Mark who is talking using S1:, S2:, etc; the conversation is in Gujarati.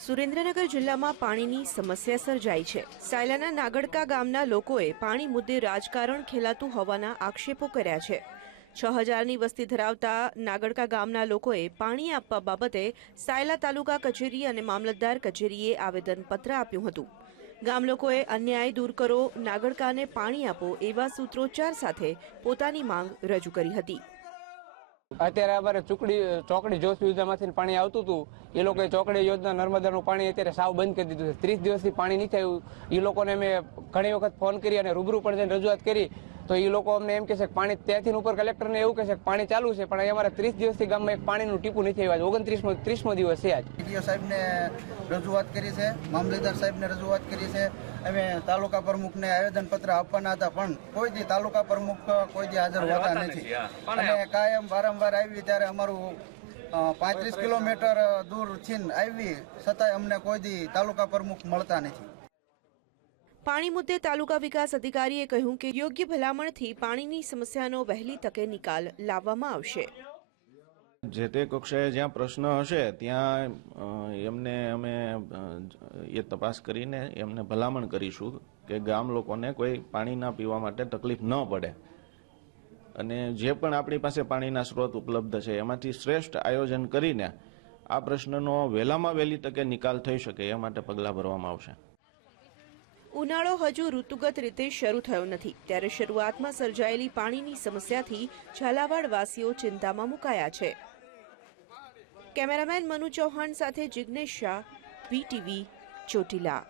S1: સુરેન્દ્રનગર જિલ્લામાં પાણીની સમસ્યા સર્જાઈ છે. સાયલાના નાગડકા ગામના લોકોએ પાણી મુદ્દે રાજકારણ ખેલાતું હોવાના આક્ષેપો કર્યા છે. છ હજારની વસ્તી ધરાવતા નાગડકા ગામના લોકોએ પાણી આપવા બાબતે સાયલા તાલુકા કચેરી અને મામલતદાર કચેરીએ આવેદનપત્ર આપ્યું હતું. ગામ લોકોએ અન્યાય દૂર કરો, નાગડકાને પાણી આપો એવા સૂત્રોચ્ચાર સાથે પોતાની માંગ રજૂ કરી હતી.
S2: અત્યારે અમારે ચૂકડી, ચોકડી જોશ યોજનામાંથી પાણી આવતું હતું. એ લોકોએ ચોકડી યોજના નર્મદાનું પાણી અત્યારે સાવ બંધ કરી દીધું છે. ત્રીસ દિવસથી પાણી નહીં થયું એ લોકોને મેં ઘણી વખત ફોન કરી અને રૂબરૂ પણ રજૂઆત કરી. તો એ લોકો અમને એમ કે છે કે પાણી ત્યાંથી ઉપર કલેક્ટરને એવું કહે છે કે પાણી ચાલુ છે પણ અમારે ત્રીસ દિવસથી ગામમાં એક પાણીનું ટીપું નથી આવ્યું. ઓગણત્રીસમો ત્રીસમો દિવસ છે આજ.
S3: ડીડીઓ સાહેબને રજૂઆત કરી છે મામલેદાર સાહેબને રજૂઆત કરી છે. અમે તાલુકા પ્રમુખને આવેદનપત્ર આપવાના હતા પણ કોઈ દી તાલુકા પ્રમુખ કોઈ દી હાજર હોતા નથી. અને કાયમ વારંવાર આવી ત્યારે અમારું પાંત્રીસ કિલોમીટર દૂર છીન આવી છતાંય અમને કોઈ દી તાલુકા પ્રમુખ મળતા નથી.
S1: પાણી મુદ્દે તાલુકા વિકાસ અધિકારીએ કહ્યું કે યોગ્ય ભલામણથી પાણીની સમસ્યાનો વહેલી તકે નિકાલ લાવવામાં આવશે.
S4: જે તે કક્ષાએ જ્યાં પ્રશ્ન હશે, ત્યાં એમને અમે એ તપાસ કરીને એમને ભલામણ કરીશું કે ગામ લોકોને કોઈ પાણીના પીવા માટે તકલીફ ન પડે. અને જે પણ આપણી પાસે પાણીના સ્ત્રોત ઉપલબ્ધ છે, એમાંથી શ્રેષ્ઠ આયોજન કરીને આ પ્રશ્નનો વહેલામાં વહેલી તકે નિકાલ થઈ શકે, એ માટે પગલાં ભરવામાં આવશે.
S1: ઉનાળો હજુ ઋતુગત રીતે શરૂ થયો નથી. ત્યારે શરૂઆતમાં સર્જાયેલી પાણીની સમસ્યાથી ઝાલાવાડ વાસીઓ ચિંતામાં મુકાયા છે. કેમેરામેન મનુ ચૌહાણ સાથે જિગ્નેશ શાહ, વીટીવી, ચોટીલા.